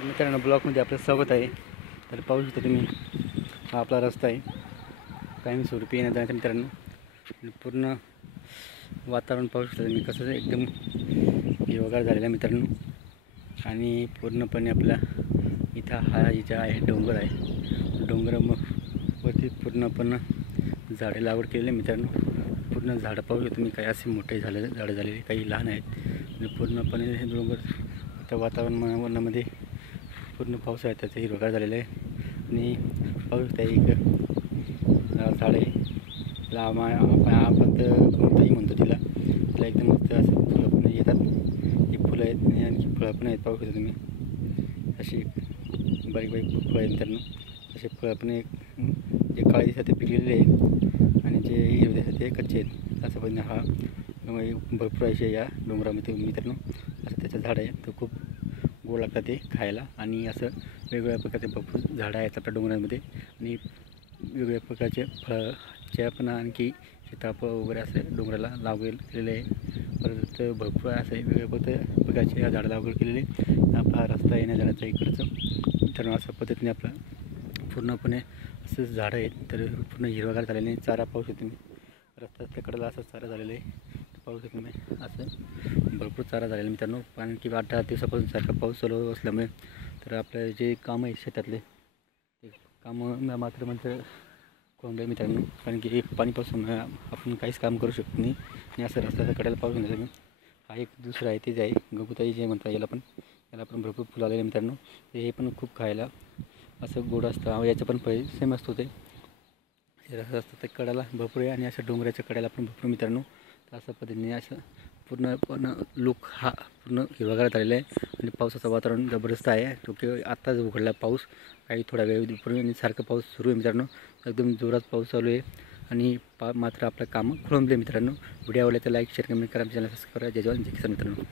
तर मित्रांनो ब्लॉगमध्ये आपलं स्वागत आहे। तर पाहू शकता तुम्ही हा आपला रस्ता आहे कायमस्वरूपी येण्या जाण्याचा मित्रांनो। पूर्ण वातावरण पाहू शकता तुम्ही कसं एकदम हिरवगार झालेलं आहे मित्रांनो। आणि पूर्णपणे आपला इथं हा इथं आहे डोंगर आहे, डोंगरावरती पूर्णपणे झाडे लागवड केलेली मित्रांनो। पूर्ण झाडं पाहू शकता तुम्ही, काही असे मोठे झाडं झालेले, काही लहान आहेत आणि पूर्णपणे हे डोंगर त्या वातावरणामध्ये पूर्ण पाऊस आहे त्याचं हिरवगार झालेलं आहे। आणि पाहू शकता एक झाड आहे, आपण कोणताही म्हणतो तिला एकदम मस्त असं फुलं पण येतात, ही फुलं आहेत आणि आणखी फळं पण आहेत पाहू शकता तुम्ही। अशी बारीक बारीक फळं आहेत मित्रांनो। असे फळं पण एक काळे दिसतात ते पिकलेले आहेत आणि जे हिरवे दिसतात ते कच्चे आहेत। असं पण हा भरपूर असे या डोंगरामध्ये मित्रांनो असं त्याचं झाड आहे, तो खूप गोड लागतात ते खायला। आणि असं वेगवेगळ्या प्रकारचे भरपूर झाडं आहेत आपल्या डोंगरामध्ये आणि वेगवेगळ्या प्रकारचे फळाच्या पण आणखी सीताफळ वगैरे असं डोंगराला लागवड केलेले आहे। परत भरपूर असे वेगवेगळ्या प्रकारचे झाडं लागवड केलेले। आपला रस्ता येण्या जाण्याचा इकडचं मित्रांनो अशा पद्धतीने आपलं पूर्णपणे असं झाडं आहेत। तर पूर्ण हिरवागार झालेले चारा पाहू शकतो तुम्ही, रस्त्याच्या कडेला असं चारा झालेलं आहे पाहू शकतो तुम्ही। असं भरपूर चारा झालेला मित्रांनो, कारण की 8-10 दिवसापासून सारखा पाऊस चालू असल्यामुळे तर आपलं जे कामं आहे शेतातले ते कामं मात्र खोळंबले मित्रांनो, कारण की पाणीपासून आपण काहीच काम करू शकत नाही। आणि असं रस्त्याच्या कडेला पाहू शकतो तुम्ही, हा एक दुसरा आहे ते जे आहे गगुताई जे म्हणतात याला पण भरपूर फुलं आलेले मित्रांनो। हे पण खूप खायला असं गोड असतं, याचं पण सेम असतो ते रस्ता असतं त्या कडेला भरपूर आहे आणि असं डोंगराच्या कडेला पण भरपूर मित्रांनो। तर अशा पद्धतीने असं पूर्ण लुक हा पूर्ण हिरवागार झालेला आहे आणि पावसाचं वातावरण जबरदस्त आहे। तो की आत्ताच उघडला पाऊस काही थोडा वेळपूर्वी आणि सारखा पाऊस सुरू आहे मित्रांनो, एकदम जोरात पाऊस चालू आहे। आणि मात्र आपलं कामं खोळंबले मित्रांनो। व्हिडिओ आवडला तर लाईक शेअर कमेंट करा, चॅनल सबस्क्राईब करा। जय जवान जय किसान मित्रांनो।